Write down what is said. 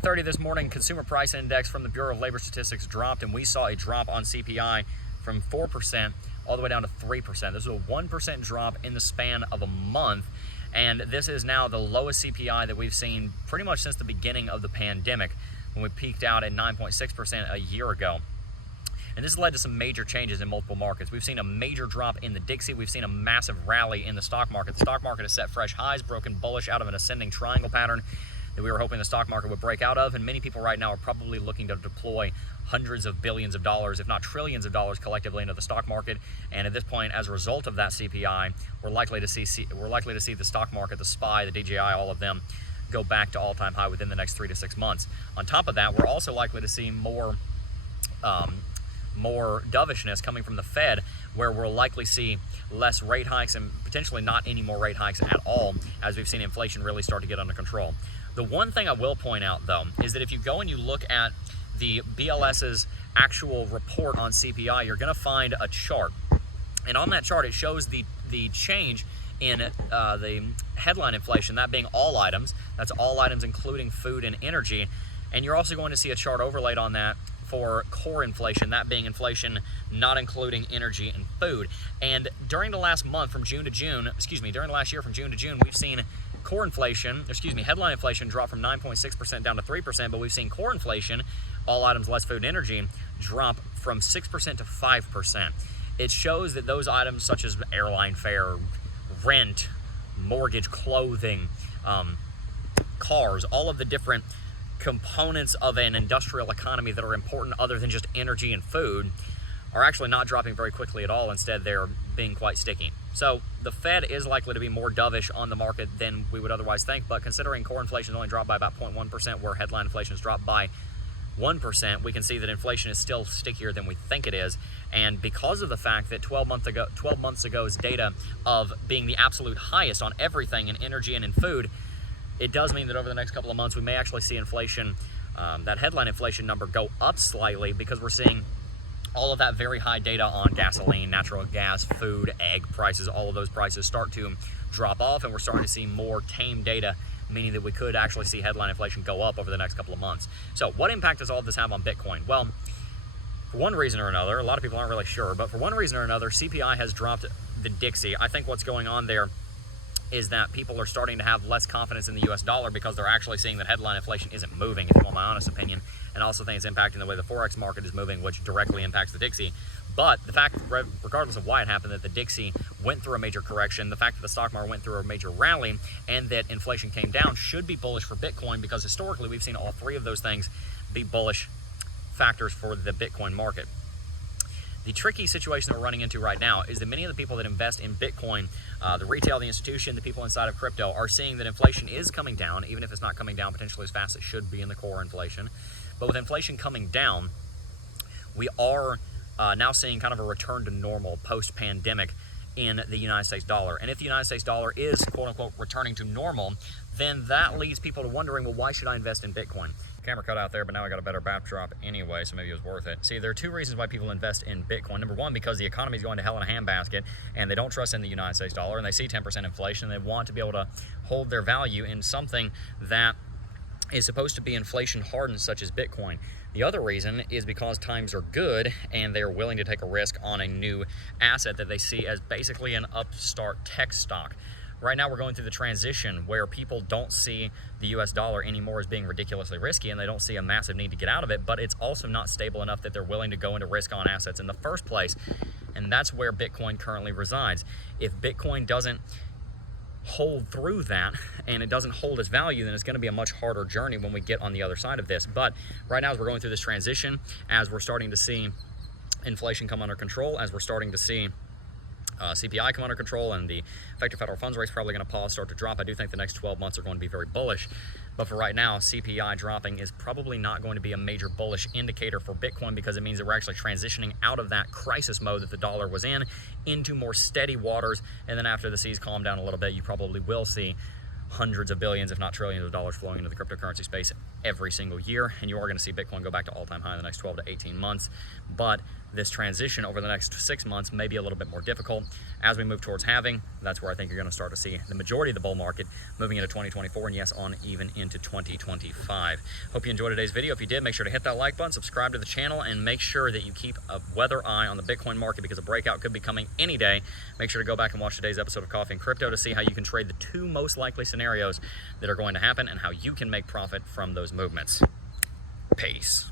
8:30 this morning, consumer price index from the Bureau of Labor Statistics dropped, and we saw a drop on CPI from 4% all the way down to 3%. This is a 1% drop in the span of a month, and this is now the lowest CPI that we've seen pretty much since the beginning of the pandemic, when we peaked out at 9.6% a year ago. And this has led to some major changes in multiple markets. We've seen a major drop in the Dixie. We've seen a massive rally in the stock market. The stock market has set fresh highs, broken bullish out of an ascending triangle pattern that we were hoping the stock market would break out of. And many people right now are probably looking to deploy hundreds of billions of dollars, if not trillions of dollars collectively into the stock market. And at this point, as a result of that CPI, we're likely to see the stock market, the SPY, the DJI, all of them go back to all-time high within the next 3 to 6 months. On top of that, we're also likely to see more dovishness coming from the Fed, where we'll likely see less rate hikes and potentially not any more rate hikes at all, as we've seen inflation really start to get under control. The one thing I will point out, though, is that if you go and you look at the BLS's actual report on CPI, you're going to find a chart. And on that chart, it shows the change in the headline inflation, that being all items. That's all items including food and energy. And you're also going to see a chart overlaid on that for core inflation, that being inflation not including energy and food. And during the last month from June to June, during the last year from June to June, we've seen headline inflation drop from 9.6% down to 3%, but we've seen core inflation, all items less food and energy, drop from 6% to 5%. It shows that those items such as airline fare, rent, mortgage, clothing, cars, all of the different components of an industrial economy that are important other than just energy and food are actually not dropping very quickly at all. Instead, they're being quite sticky. So the Fed is likely to be more dovish on the market than we would otherwise think, but considering core inflation only dropped by about 0.1%, where headline inflation has dropped by 1%, we can see that inflation is still stickier than we think it is. And because of the fact that 12 months ago's data of being the absolute highest on everything in energy and in food, it does mean that over the next couple of months, we may actually see inflation, that headline inflation number, go up slightly, because we're seeing all of that very high data on gasoline, natural gas, food, egg prices, all of those prices start to drop off, and we're starting to see more tame data, meaning that we could actually see headline inflation go up over the next couple of months. So what impact does all of this have on Bitcoin? Well, for one reason or another, a lot of people aren't really sure, but for one reason or another, CPI has dropped the Dixie. I think what's going on there is that people are starting to have less confidence in the US dollar, because they're actually seeing that headline inflation isn't moving, if you want my honest opinion. And I also think it's impacting the way the Forex market is moving, which directly impacts the Dixie. But the fact, regardless of why it happened, that the Dixie went through a major correction, the fact that the stock market went through a major rally, and that inflation came down should be bullish for Bitcoin, because historically we've seen all three of those things be bullish factors for the Bitcoin market. The tricky situation that we're running into right now is that many of the people that invest in Bitcoin, the retail, the institution, the people inside of crypto, are seeing that inflation is coming down, even if it's not coming down potentially as fast as it should be in the core inflation. But with inflation coming down, we are now seeing kind of a return to normal post-pandemic in the United States dollar. And if the United States dollar is, quote-unquote, returning to normal, then that leads people to wondering, well, why should I invest in Bitcoin? Camera cut out there, but now I got a better backdrop anyway, so maybe it was worth it. See, there are two reasons why people invest in Bitcoin. Number one, because the economy is going to hell in a handbasket, and they don't trust in the United States dollar, and they see 10% inflation, and they want to be able to hold their value in something that is supposed to be inflation hardened, such as Bitcoin. The other reason is because times are good, and they are willing to take a risk on a new asset that they see as basically an upstart tech stock. Right now, we're going through the transition where people don't see the US dollar anymore as being ridiculously risky, and they don't see a massive need to get out of it, but it's also not stable enough that they're willing to go into risk on assets in the first place. And that's where Bitcoin currently resides. If Bitcoin doesn't hold through that, and it doesn't hold its value, then it's going to be a much harder journey when we get on the other side of this. But right now, as we're going through this transition, as we're starting to see inflation come under control, as we're starting to see CPI come under control, and the effective federal funds rate is probably going to start to drop, I do think the next 12 months are going to be very bullish. But for right now, CPI dropping is probably not going to be a major bullish indicator for Bitcoin, because it means that we're actually transitioning out of that crisis mode that the dollar was in into more steady waters. And then after the seas calm down a little bit, you probably will see hundreds of billions, if not trillions of dollars flowing into the cryptocurrency space every single year, and you are going to see Bitcoin go back to all-time high in the next 12 to 18 months. But this transition over the next 6 months may be a little bit more difficult. As we move towards halving, that's where I think you're going to start to see the majority of the bull market moving into 2024, and yes, on even into 2025. Hope you enjoyed today's video. If you did, make sure to hit that like button, subscribe to the channel, and make sure that you keep a weather eye on the Bitcoin market, because a breakout could be coming any day. Make sure to go back and watch today's episode of Coffee and Crypto to see how you can trade the 2 most likely scenarios that are going to happen and how you can make profit from those movements. Peace.